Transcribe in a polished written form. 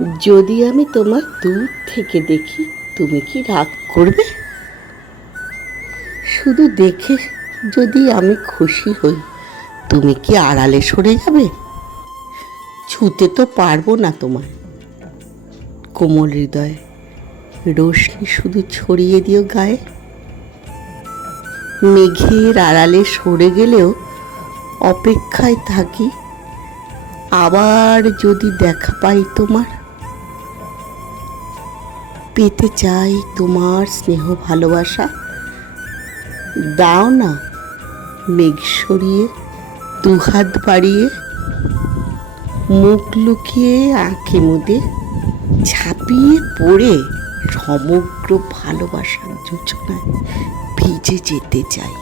যদি আমি তোমার দূর থেকে দেখি, তুমি কি রাগ করবে? শুধু দেখে যদি আমি খুশি হই, তুমি কি আড়ালে সরে যাবে? ছুতে তো পারবো না তোমার কোমল হৃদয়ে, রোশনি শুধু ছড়িয়ে দিও গায়ে। মেঘের আড়ালে সরে গেলেও অপেক্ষায় থাকি, আবার যদি দেখা পাই তোমার। পেতে চাই তোমার স্নেহ ভালোবাসা, দাও না মেঘ সরিয়ে দুহাত বাড়িয়ে। মুখ লুকিয়ে আঁখি মুদে ঝাঁপিয়ে পড়ে সমগ্র ভালোবাসার যোজনায় ভিজে যেতে চাই।